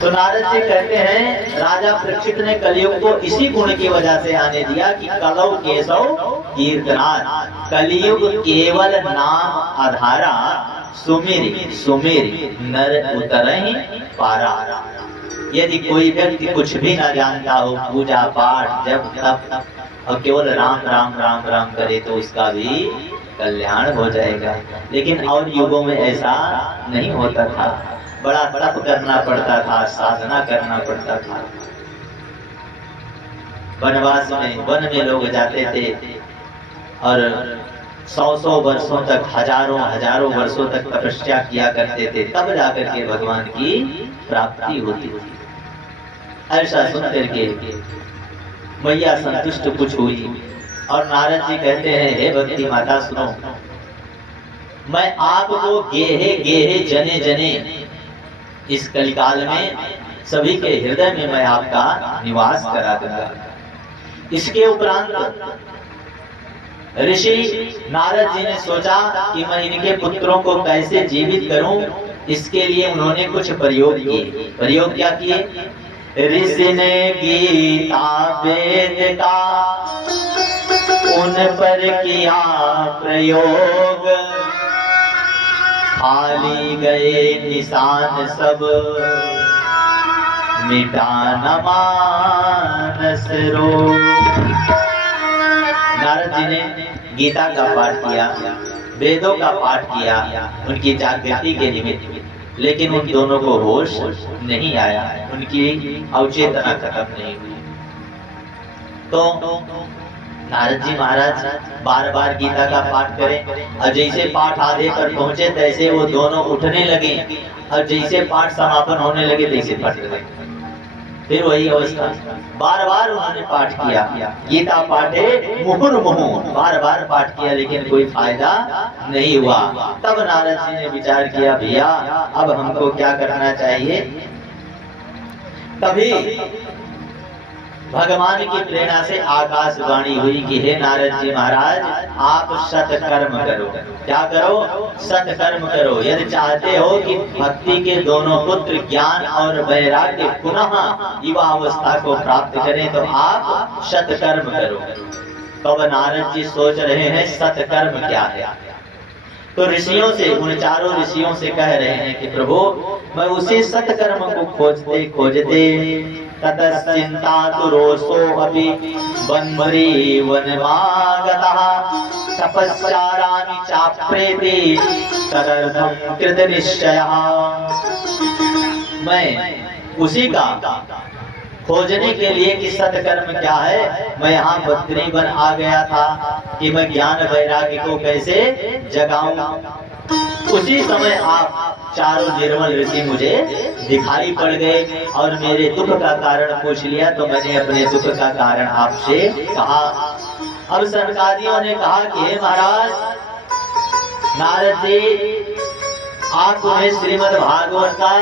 तो नारद जी कहते हैं राजा परीक्षित ने कलयुग को इसी गुण की वजह से आने दिया कि कलौ केशव कीर्तनाथ, कलयुग केवल नाम आधारा, सुमिर सुमिर नर उतरहि पारा। यदि कोई व्यक्ति कुछ भी ना जानता हो, पूजा पाठ जब तब और केवल राम राम राम राम करे तो उसका भी कल्याण हो जाएगा। लेकिन और युगों में ऐसा नहीं होता था, बड़ा तप करना पड़ता था, साधना करना पड़ता था। वनवास में वन में लोग जाते थे और 100 वर्षों तक, हजारों वर्षों तक तपस्या किया करते थे, तब जाकर के भगवान की प्राप्ति होती थी। ऐसा सुनकर के मैया संतुष्ट कुछ हुई और नारद जी कहते हैं, हे भक्ति माता सुनो, मैं आपको गेहे गेहे जने जने इस कलिकाल में सभी के हृदय में मैं आपका निवास करा दूंगा। इसके उपरांत ऋषि नारद जी ने सोचा कि मैं इनके पुत्रों को कैसे जीवित करूं। इसके लिए उन्होंने कुछ प्रयोग किए। प्रयोग क्या किए? ऋषि ने गीता वेद का उन पर किया प्रयोग, खाली गए निशान सब मिटाना मानस रोग। नारद जी ने गीता का पाठ किया, वेदों का पाठ किया उनकी जागृति के निमित्त, लेकिन उन दोनों को होश नहीं आया, उनकी अवचेतना खत्म नहीं हुई। तो नारद जी महाराज बार बार गीता का पाठ करें और जैसे पाठ आधे पर पहुंचे तैसे वो दोनों उठने लगे और जैसे पाठ समापन होने लगे तैसे पढ़ लगे। फिर वही अवस्था, बार बार उन्होंने पाठ किया, गीता पाठे मुहुर्मुहु, बार बार पाठ किया लेकिन कोई फायदा नहीं हुआ। तब नारद जी ने विचार किया, भैया अब हमको क्या करना चाहिए। तभी भगवान की प्रेरणा से आकाशवाणी हुई कि हे नारद जी महाराज, आप सत्कर्म करो। क्या करो? सत्कर्म करो। यदि चाहते हो कि भक्ति के दोनों पुत्र ज्ञान और वैराग्य पुनः युवा अवस्था को प्राप्त करें तो आप सत्कर्म करो। तब नारद जी सोच रहे हैं सत्कर्म क्या है। तो ऋषियों से, उन चारों ऋषियों से कह रहे हैं कि प्रभु मैं उसी सत्कर्म को खोजते खोजते ततश्चिंता तुरोसो अपि वनमरी वनमागतः तपस्यारामि चाप्रेति तदर्थं कृत निश्चयः। मैं उसी का खोजने के लिए कि सत्कर्म क्या है, मैं यहाँ बद्री वन आ गया था कि मैं ज्ञान वैराग्य को कैसे जगाऊं। उसी समय आप चारों निर्मल ऋषि मुझे दिखाई पड़ गए और मेरे दुख का कारण पूछ लिया, तो मैंने अपने दुख का कारण आपसे कहा। अब सनकादियों ने कहा कि हे महाराज नारद जी, आप तुम्हें श्रीमद् भागवत का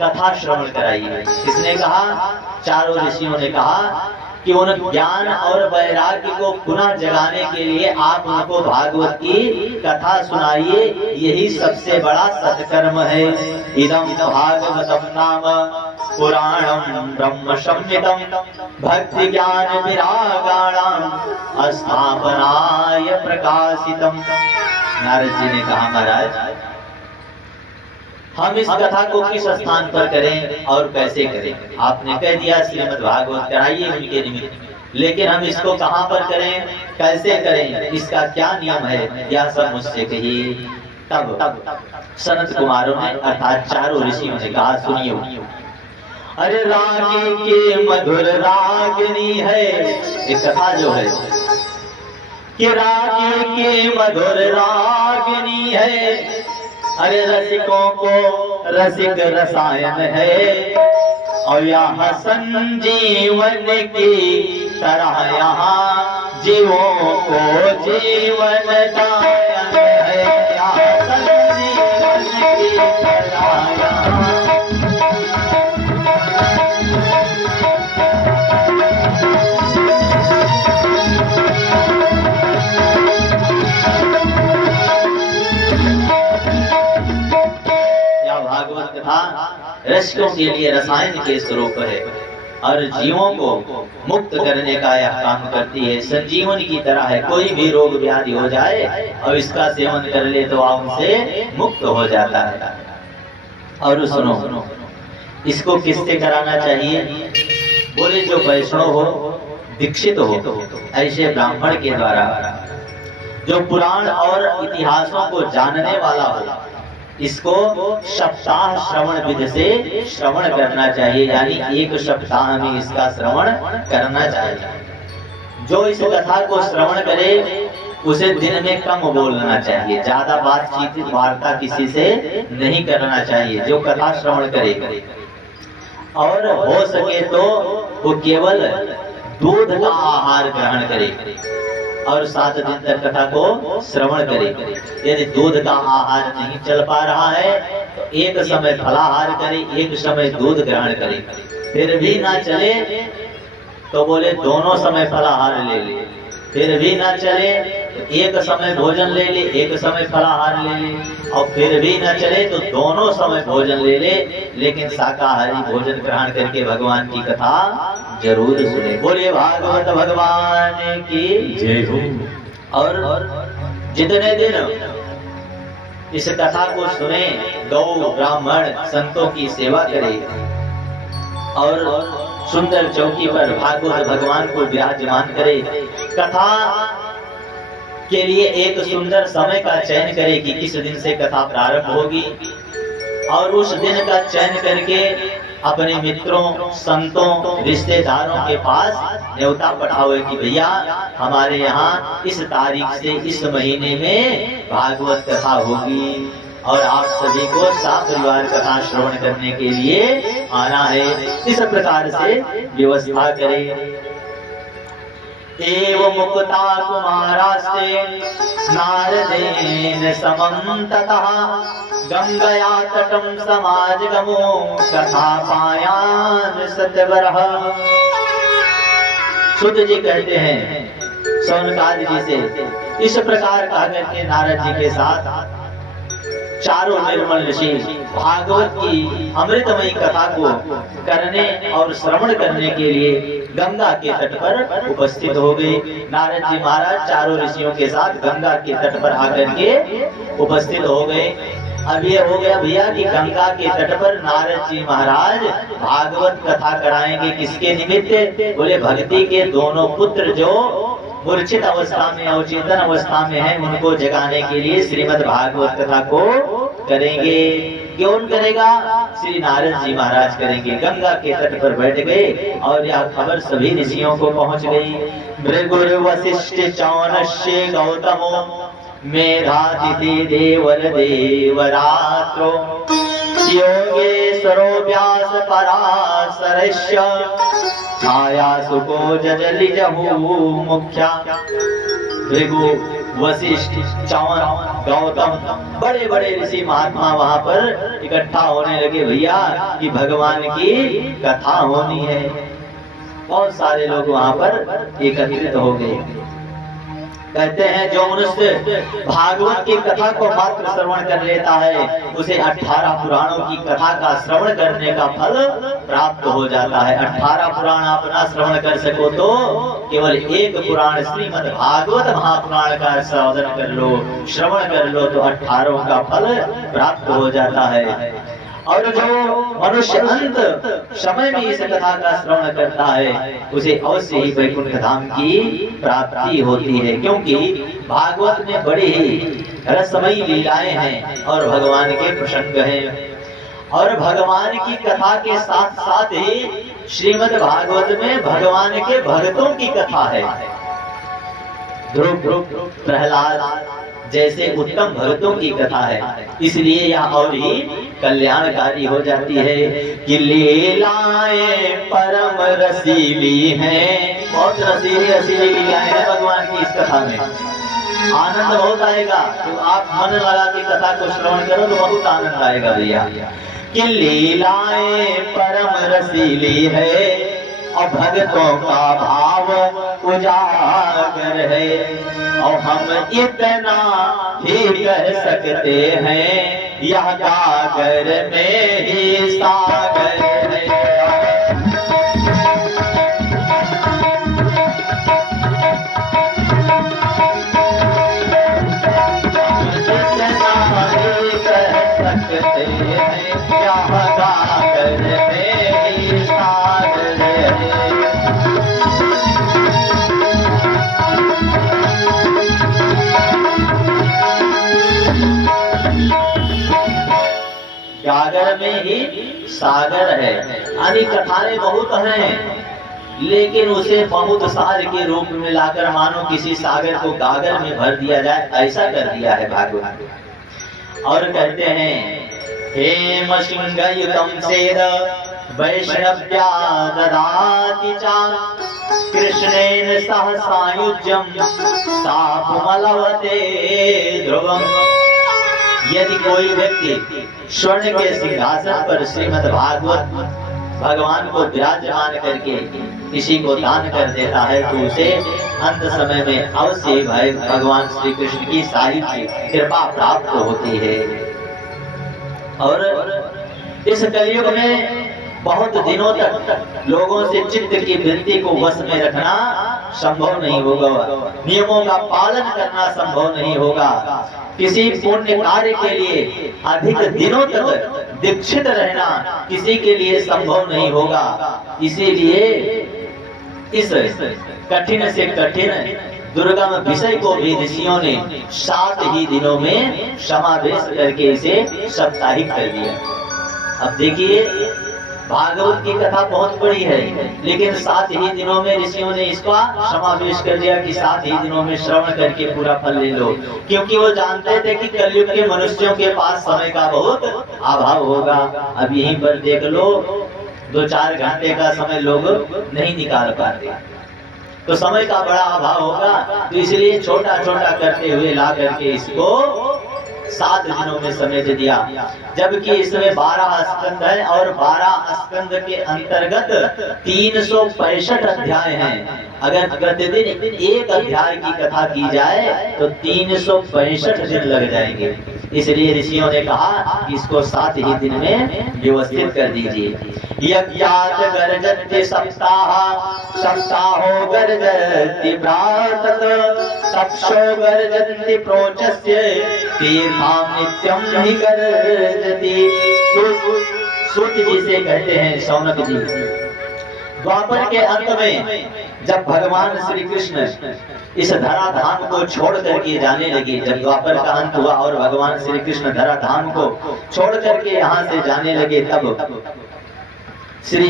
कथा श्रवण कराइए। किसने कहा? चारों ऋषियों ने कहा कि उन ज्ञान और वैराग्य को पुनः जगाने के लिए आप उनको भागवत की कथा सुनाइए, यही सबसे बड़ा सत्कर्म है। इदं भागवतम नाम पुराणम ब्रह्म संहितम भक्ति ज्ञान विरागाणां स्थापनाय प्रकाशितम। नारद जी ने कहा, महाराज हम इस कथा को किस स्थान पर करें और कैसे करें। आपने कह दिया श्रीमद् भागवत कराइए उनके निमित्त, लेकिन हम इसको कहां पर करें, कैसे करें, इसका क्या नियम है, यह सब मुझसे कहिए। तब सनत कुमारों ने अर्थात चारों ऋषियों ने कहा, सुनिए, अरे रागी के मधुर रागिनी है, ये कथा जो है कि रागी के मधुर रागिनी है, अरे रसिकों को रसिक रसायन है और यहाँ संजीवन की तरह यहाँ जीवों को जीवन दायन है। यहाँ संजीवन की तरह यहाँ भ्रष्टों के लिए रसायन के स्वरूप है और जीवों को मुक्त करने का यह काम करती है। संजीवनी की तरह है, कोई भी रोग व्याधि हो जाए और इसका सेवन कर ले तो उनसे मुक्त हो जाता है। और सुनो, इसको किससे कराना चाहिए? बोले जो वैष्णव हो, दीक्षित हो, ऐसे ब्राह्मण के द्वारा, जो पुराण और इतिहासों को जानने वाला हो, इसको सप्ताह श्रवण विधि से श्रवण करना चाहिए, यानी एक सप्ताह में इसका श्रवण करना चाहिए। जो इस कथा को श्रवण करे उसे दिन में कम बोलना चाहिए, ज्यादा बातचीत वार्ता किसी से नहीं करना चाहिए जो कथा श्रवण करे। और हो सके तो वो केवल दूध का आहार ग्रहण करे और 7 दिन तक कथा को श्रवण करे। यदि दूध का आहार नहीं चल पा रहा है तो एक समय फलाहार करे, एक समय दूध ग्रहण करे। फिर भी ना चले तो बोले दोनों समय फलाहार ले ले। फिर भी ना चले तो एक समय भोजन ले ले, एक समय फलाहार ले ले। और फिर भी ना चले तो दोनों समय भोजन ले ले, लेकिन शाकाहारी भोजन ग्रहण करके भगवान की कथा जरूर सुने। बोले भागवत भगवान की जय हो। और जितने दिन इस कथा को सुने, गौ ब्राह्मण संतों की सेवा करे और सुंदर चौकी पर भागवत भगवान को विराजमान करे। कथा के लिए एक सुंदर समय का चयन करे कि किस दिन से कथा प्रारंभ होगी, और उस दिन का चयन करके अपने मित्रों, संतों, रिश्तेदारों के पास न्योता पठाओ कि भैया हमारे यहाँ इस तारीख से इस महीने में भागवत कथा होगी और आप सभी को सपरिवार कथा श्रवण करने के लिए आना है। इस प्रकार से व्यवस्था करें। एवं मुक्ता कुमारास्ते नारदेन समं ततः गंगया तटं समाजगमो कथा पायान सत्यवरः। शुद्ध जी कहते हैं शौनकादि जी से, इस प्रकार कहा करके नारद जी के साथ चारों निर्मल ऋषि भागवत की अमृतमयी कथा को करने और श्रवण करने के लिए गंगा के तट पर उपस्थित हो गए। नारद जी महाराज चारों ऋषियों के साथ गंगा के तट पर आकर के उपस्थित हो गए। अब ये हो गया भैया कि गंगा के तट पर नारद जी महाराज भागवत कथा कराएंगे। किसके निमित्त? बोले भक्ति के दोनों पुत्र जो मूर्छित अवस्था में, अवचेतन अवस्था में है, उनको जगाने के लिए श्रीमद् भागवत कथा को करेंगे। कौन करेगा? श्री नारद जी महाराज करेंगे। गंगा के तट पर बैठ गए और यह खबर सभी ऋषियों को पहुंच गई। भृगुर वशिष्ठ चौनश्य गौतमो मेधातिथि देवर देवरात्रो योगेश्वरो व्यास पराशरस्य छाया सुको जजलिजहु मुख्या। भृगु, वशिष्ठ, चौन, गौतम, बड़े बड़े ऋषि महात्मा वहां पर इकट्ठा होने लगे भैया कि भगवान की कथा होनी है। बहुत सारे लोग वहां पर एकत्रित हो गए। कहते हैं जो मनुष्य भागवत की कथा को मात्र श्रवण कर लेता है उसे 18 पुराणों की कथा का श्रवण करने का फल प्राप्त हो जाता है। 18 पुराण अपना श्रवण कर सको तो केवल एक पुराण श्रीमद् भागवत महापुराण का श्रवण कर लो तो 18 का फल प्राप्त हो जाता है। और जो मनुष्य अंत समय में इस कथा का श्रवण करता है उसे अवश्य ही वैकुंठ धाम की प्राप्ति होती है, क्योंकि भागवत में बड़ी ही रसमयी लीलाएं हैं और भगवान के प्रसंग हैं। और भगवान की कथा के साथ साथ ही श्रीमद् भागवत में भगवान के भक्तों की कथा है। ध्रुव, प्रहलाद जैसे उत्तम भक्तों की कथा है, इसलिए यह और ही कल्याणकारी हो जाती है कि लीलाएं परम रसीली हैं। बहुत रसीली लीलाएं हैं भगवान की इस कथा में। आनंद बहुत आएगा तो आप मन लगा के कथा को श्रवण करो तो बहुत आनंद आएगा भैया। कि लीलाएं परम रसीली है और भक्तों का भाव उजागर है। और हम इतना ही कह सकते हैं यह गागर में ही सागर है। गागर में ही सागर है। यानी कथाएं बहुत हैं, लेकिन उसे बहुत सार के रूप में लाकर मानो किसी सागर को गागर में भर दिया जाए, ऐसा कर दिया है भागवत। और कहते हैं हेम सिंहयुतम सेद वैष्णव्या ददाति च कृष्णेन सह सायुज्यम सापमलवते ध्रुवम। यदि कोई व्यक्ति स्वर्ण के सिंहासन पर श्रीमद् भागवत भगवान को विराजमान करके किसी को दान कर देता है तो उसे अंत समय में अवश्य भगवान श्री कृष्ण की साहित्य कृपा प्राप्त होती है। और इस कलयुग में बहुत दिनों तक लोगों से चित्त की वृत्ति को वश में रखना संभव नहीं होगा, नियमों का पालन करना संभव नहीं होगा, किसी पुण्य कार्य के लिए अधिक दिनों तक दीक्षित रहना किसी के लिए संभव नहीं होगा। इसीलिए इस कठिन से कठिन दुर्गम विषय को भी ऋषियों ने 7 ही दिनों में समावेश करके इसे साप्ताहिक कर दिया। अब देखिए भागवत की कथा बहुत बड़ी है, लेकिन 7 ही दिनों में ऋषियों ने इसका समावेश कर दिया कि 7 ही दिनों में श्रवण करके पूरा फल ले लो, क्योंकि वो जानते थे कि कलयुग के मनुष्यों के पास समय का बहुत अभाव होगा। अब यहीं पर देख लो 2-4 घंटे का समय लोग नहीं निकाल पाते, तो समय का बड़ा अभाव होगा, तो इसलिए छोटा छोटा करते हुए ला करके इसको 7 दिनों में समेट दिया। जबकि इसमें 12 स्कंद है और 12 स्कंद के अंतर्गत 365 अध्याय हैं। अगर प्रतिदिन एक अध्याय की कथा की जाए तो 365 दिन लग जाएंगे। इसलिए ऋषियों ने कहा कि इसको 7 ही दिन में व्यवस्थित कर दीजिए। यज्ञात गर्जति सप्ताह सप्ताहो गर्जति प्रातः तपसो गर्जन्ति प्रोचस्य तीर्थां नित्यं हि गर्जति। सूत जिसे कहते हैं शौनक जी। द्वापर के अंत में जब भगवान श्री कृष्ण इस धराधाम को छोड़ करके जाने लगे, जब द्वापर का अंत हुआ और भगवान श्री कृष्ण धराधाम को छोड़ करके यहाँ से जाने लगे, तब श्री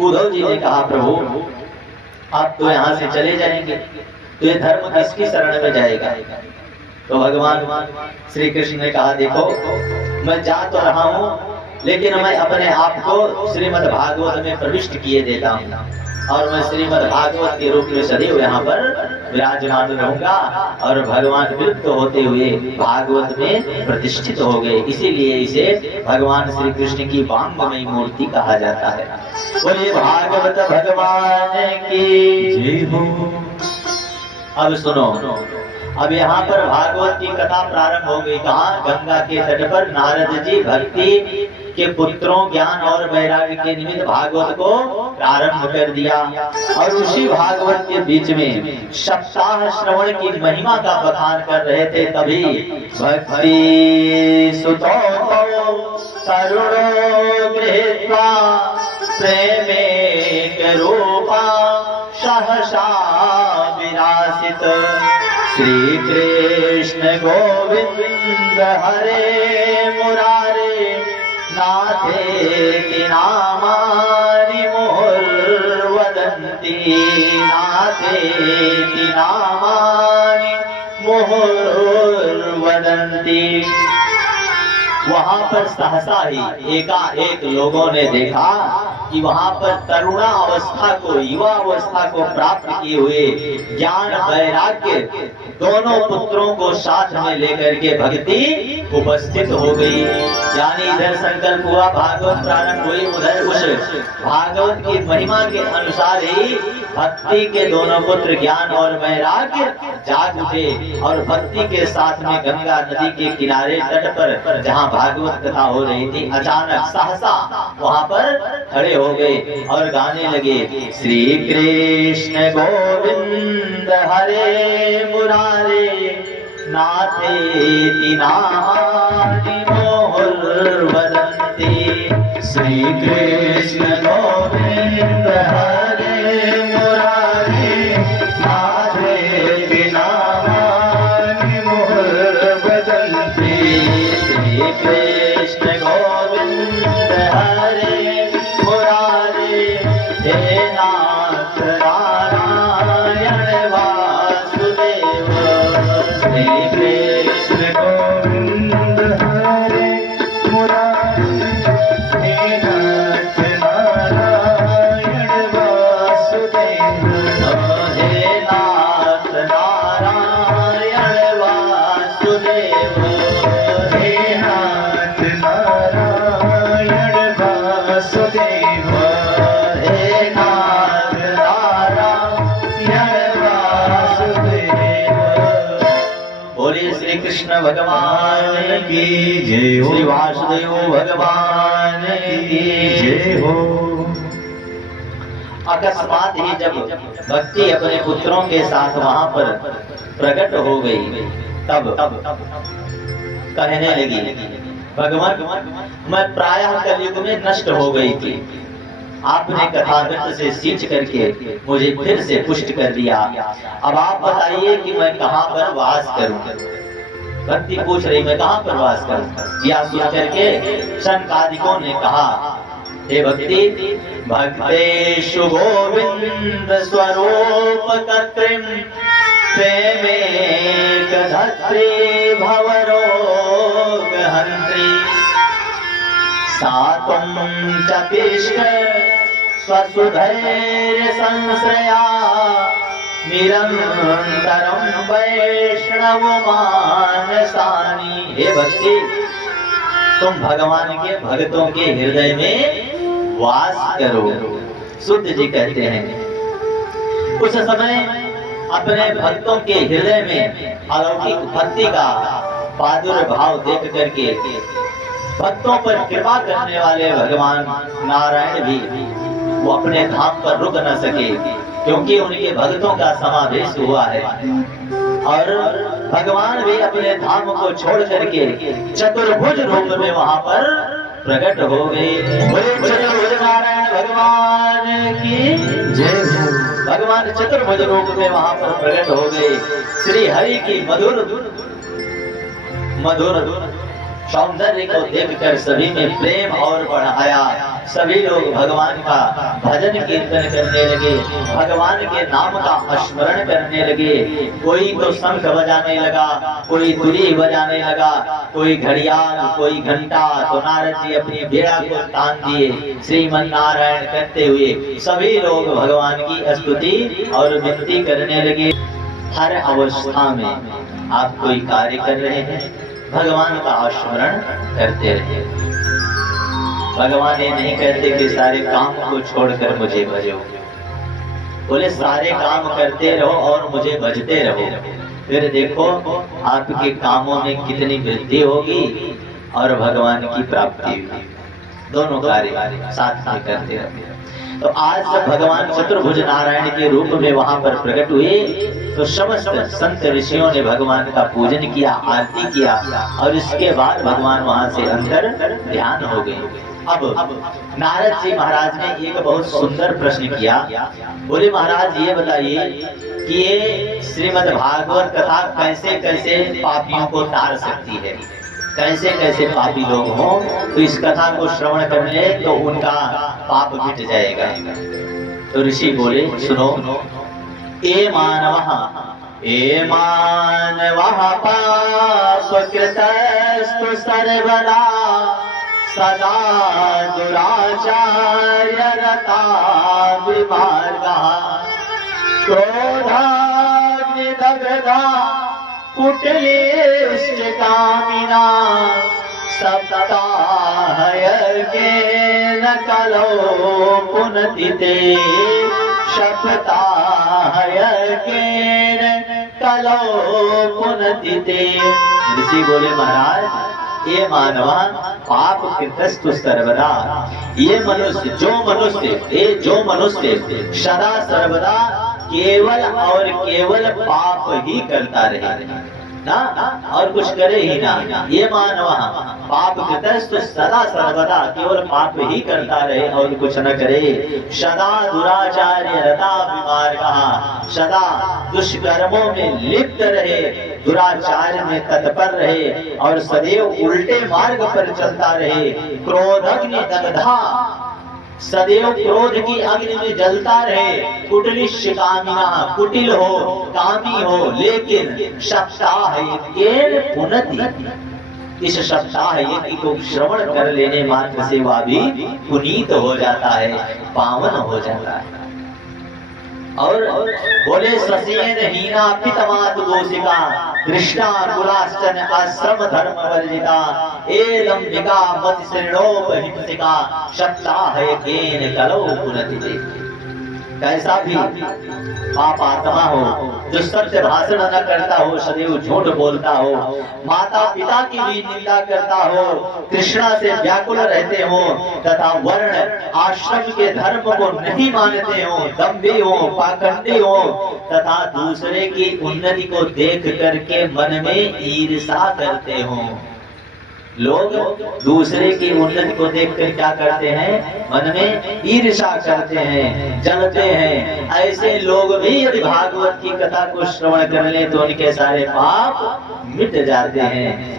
उद्धव जी ने कहा प्रभु आप तो यहाँ से चले जाएंगे, तो ये धर्म किसकी शरण में जाएगा? तो भगवान श्री कृष्ण ने कहा देखो मैं जा तो रहा हूँ, लेकिन मैं अपने आप को श्रीमद् भागवत में प्रविष्ट किए देता हूँ और मैं श्रीमद् भागवत के रूप में सदैव यहाँ पर विराजमान रहूंगा। और भगवान विलुप्त होते हुए भागवत में प्रतिष्ठित हो गए, इसीलिए इसे भगवान श्री कृष्ण की वांगमयी मूर्ति कहा जाता है। बोले भागवत भगवान की जय हो। अब सुनो, अब यहाँ पर भागवत की कथा प्रारंभ हो गई। कहाँ? गंगा के तट पर नारद जी भक्ति के पुत्रों ज्ञान और वैराग्य के निमित्त भागवत को प्रारंभ कर दिया। और उसी भागवत के बीच में सप्ताह श्रवण की महिमा का बखान कर रहे थे, तभी भक्ति सुतो तरुणो गृहीत्वा प्रेमेक रूपा सहसा विरासित श्री कृष्ण गोविंद हरे मुरारे नाथेति नामानि मुहुर्वदन्ति नाथेति नामानि मुहुर्वदन्ति। वहां पर सहसा ही एकाएक लोगों ने देखा कि वहां पर तरुणा अवस्था को, युवा अवस्था को प्राप्त किए हुए ज्ञान वैराग्य दोनों पुत्रों को साथ में लेकर के भक्ति उपस्थित हो गई। यानी इधर संकल्प हुआ, भागवत प्रारंभ हुई, उधर उस भागवत की महिमा के अनुसार ही भक्ति के दोनों पुत्र ज्ञान और वैराग्य जाग उठे और भक्ति के साथ में गंगा नदी के किनारे तट पर जहाँ भागवत कथा हो रही थी, अचानक सहसा वहाँ पर खड़े हो गए और गाने लगे, श्री कृष्ण गोविंद हरे मुरारे नाथेति नामानि मोहुर्वदन्ति। श्री कृष्ण गोविंद हरे मुरारे नाथेति नामानि मोहुर्वदन्ति। श्री कृष्ण गोविंद हरे मुरारे हे नाथ नारायण वासुदेव। श्री कृष्ण गोविंद हरे मुरारे हे नाथ नारायण वासुदेव। हे नाथ नारायण वासुदेव। हे नाथ नारायण वासुदेव। हे नाथ नारायण वासुदेव। बोलिए श्री कृष्ण भगवान की जय हो, श्री वासुदेव भगवान की जय हो। अकस्मात ही जब भक्ति अपने पुत्रों के साथ वहां पर प्रकट हो गई, तब कहने लगी, भगवान मैं प्रायः कलयुग में नष्ट हो गई थी, आपने कथामृत से सींच करके मुझे फिर से पुष्ट कर दिया। अब आप बताइए कि मैं कहाँ पर वास करूं। भक्ति पूछ रही, मैं कहाँ पर वास करूं। यह सुन करके शनकादिकों ने कहा, हे भक्ति, भक्तेषु गोविंद स्वरूप कर्त्रीं प्रेमेक धत्रे भवरोग हन्त्री। सात्वं च तिष्ठ स्वसुधैर्य संश्रया निरन्तरं वैष्णव मानसानि। हे भक्ति, तुम भगवान के भक्तों के हृदय में वास करो। शुद्ध जी कहते हैं, उस समय अपने भक्तों के हृदय में अलौकिक भक्ति का प्रादुर्भाव देख करके भक्तों पर कृपा करने वाले भगवान नारायण भी वो अपने धाम पर रुक न सके, क्योंकि उनके भक्तों का समावेश हुआ है। और भगवान भी अपने धाम को छोड़ करके चतुर्भुज रूप में वहां पर प्रकट हो गए। चतुर्भुज नारायण भगवान की जय हो। भगवान चतुर्भुज रूप में वहां पर प्रकट हो गए। श्री हरि की मधुर मधुर सौंदर्य को देखकर सभी में प्रेम और बढ़ाया। सभी लोग भगवान का भजन कीर्तन करने लगे, भगवान के नाम का स्मरण करने लगे। कोई तो शंख बजाने लगा, कोई तुरी बजाने लगा, कोई घड़ियाल, कोई घंटा। तो नारद जी अपनी बेड़ा को तान दिए, श्रीमन नारायण करते हुए सभी लोग भगवान की स्तुति और विनती करने लगे। हर अवस्था में आप कोई कार्य कर रहे हैं, भगवान का स्मरण करते रहे। भगवान ये नहीं कहते कि सारे काम को छोड़कर मुझे भजो, बोले सारे काम करते रहो और मुझे भजते रहो। फिर देखो आपके कामों में कितनी वृद्धि होगी और भगवान की प्राप्ति होगी। दोनों कार्य साथ में करते रहो। तो आज जब भगवान चतुर्भुज नारायण के रूप में वहां पर प्रकट हुए, तो समस्त संत ऋषियों ने भगवान का पूजन किया, आरती किया, और इसके बाद भगवान वहां से अंदर ध्यान हो गए। अब नारद जी महाराज ने एक बहुत सुंदर प्रश्न किया। बोले महाराज ये बताइए कि ये श्रीमद् भागवत कथा कैसे कैसे पापियों को तार सकती है, कैसे कैसे पापी लोग हों तो इस कथा को श्रवण कर ले तो उनका पाप मिट जाएगा। तो ऋषि बोले सुनो, ए मानवः पापकृतस्तु सर्वदा सदा दुराचार्य रता विमार्गः क्रोधाग्निदग्धा कुटिलिष्ट कामिना सप्ताह यज्ञेन कलो पुनतिते सप्ताह यज्ञेन कलो पुनतिते। ऋषि बोले महाराज ये मानवा पाप कृतस्तु सर्वदा, ये जो मनुष्य सदा सर्वदा केवल और केवल पाप ही करता रहे ना और कुछ करे ही ना, ये मानवा पाप कृतस्तु सदा सर्वदा केवल पाप ही करता रहे और कुछ न करे। सदा दुराचार्य रता विमार्गः, सदा दुष्कर्मों में लिप्त रहे, दुराचार में तत्पर रहे और सदैव उल्टे मार्ग पर चलता रहे। क्रोधग्नि दग्धा, सदैव क्रोध की अग्नि में जलता रहे। कुटिलिष्ट कामिना, कुटिल हो कामी हो, लेकिन सप्ताह यज्ञेन पुनति, इस सप्ताह यज्ञ को श्रवण कर लेने मात्र से वह भी पुनीत हो जाता है, पावन हो जाता है। और बोले ससेन हीना पितमात दोषिका, कृष्णा कुलाश्चन आश्रम धर्म वर्जिता, एदंबिका मति श्रेणोपहिंसिका, सप्ताह यज्ञेन कलो पुनतिते। कैसा भी पाप आत्मा हो, जो सत्य भाषण न करता हो, सदैव झूठ बोलता हो, माता पिता की भी निंदा करता हो, कृष्णा से व्याकुल रहते हो तथा वर्ण आश्रम के धर्म को नहीं मानते हो, दम्भी हो, पाखंडी हो तथा दूसरे की उन्नति को देख करके मन में ईर्ष्या करते हो। लोग दूसरे की उन्नति को देखकर क्या करते हैं, मन में ईर्ष्या करते हैं, जलते हैं। ऐसे लोग भी यदि भागवत की कथा को श्रवण कर ले तो उनके सारे पाप मिट जाते हैं।